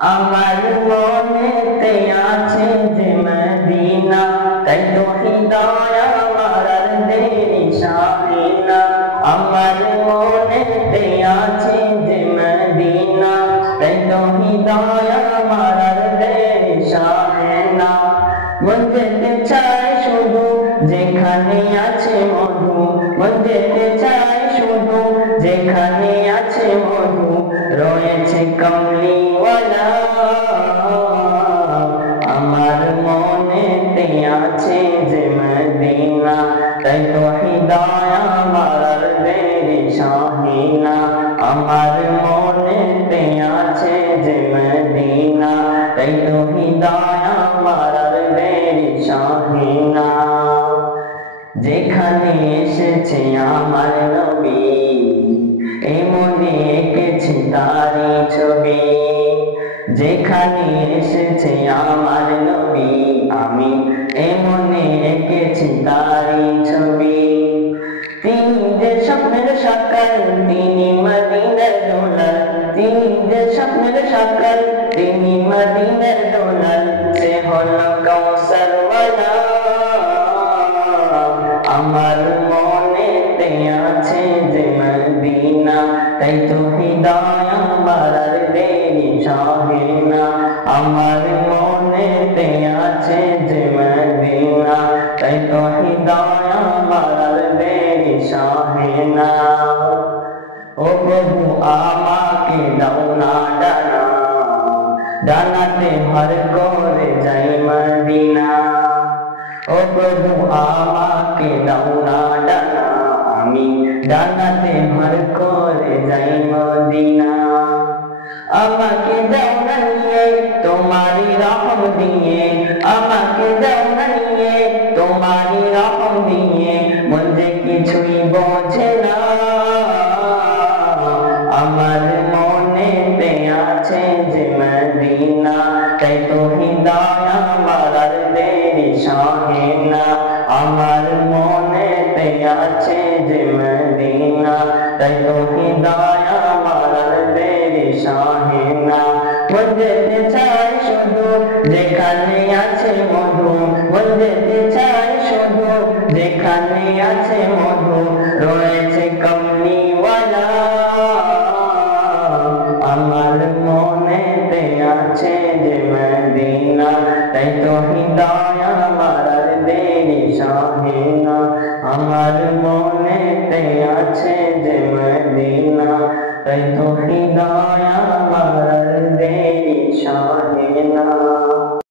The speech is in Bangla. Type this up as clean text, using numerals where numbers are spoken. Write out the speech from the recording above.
আমার মনেতে আছে যে মদিনা, তাই তো হৃদয় আমার আর দেরি সহে না। আমার মনেতে আছে যে মদিনা, তাই তো হৃদয় আমার আর দেরি সহে না। মন যেতে চায় শুধু যেখানে আছে মধু, মন যেতে চায় শুধু যেখানে আছে মধু, রয়েছে কমলিওয়ালা। আমার মনেতে আছে যে মদিনা, তাই তো হৃদয় আমার আর দেরি সহে না। আমার মনেতে আছে যে মদিনা, তাই তো হৃদয় আমার আর দেরি সহে না। যেখানে এসেছে আমার নবী, এই মনে এঁকেছি তারই ছবি। যেখানে এসেছে আমার নবী, আমি এই মনে এঁকেছি তারই ছবি। তিনি যে স্বপ্নের সাকার, তিনি মদিনার দোলাল। তিনি যে স্বপ্নের সাকার, তিনি মদিনার দোলাল। সে হলো কাউসার ওয়ালা। আমার মনেতে আছে যে মদিনা, তাই তো হৃদয় আমার আর দেরি সহে না। আমার মনেতে আছে যে মদিনা, তাই তো হৃদয় আমার আর দেরি সহে না। ও প্রভু আমাকে দাও না ডানা, ডানাতে ভর করে যাই মদিনা। ও প্রভু আমাকে দাও না ডানা, আমি ডানাতে ভর করে যাই মদিনা। আমাকে দাও না নিয়ে তোমারি রহম দিয়ে, আমাকে দাও না নিয়ে তোমারি রহম দিয়ে, মন যে কিছুই বোঝে না। আমার মনেতে আছে যে মদিনা, তাই তো হৃদয় আমার আর দেরি সহে না। আমার মনেতে আছে যে মদিনা, তাই তো হৃদয় আমার আর দেরি সহে না। মন যেতে চায় শুধু যেখানে আছে মধু, মন যেতে চায় শুধু যেখানে আছে মধু, রয়েছে কমলিওয়ালা। আমার মনেতে আছে যে মদিনা, তাই তো হৃদয় আমার আর দেরি সহে না। আমার মনেতে আছে যে মদিনা, তাই তো হৃদয় আমার আর দেরি সহে না।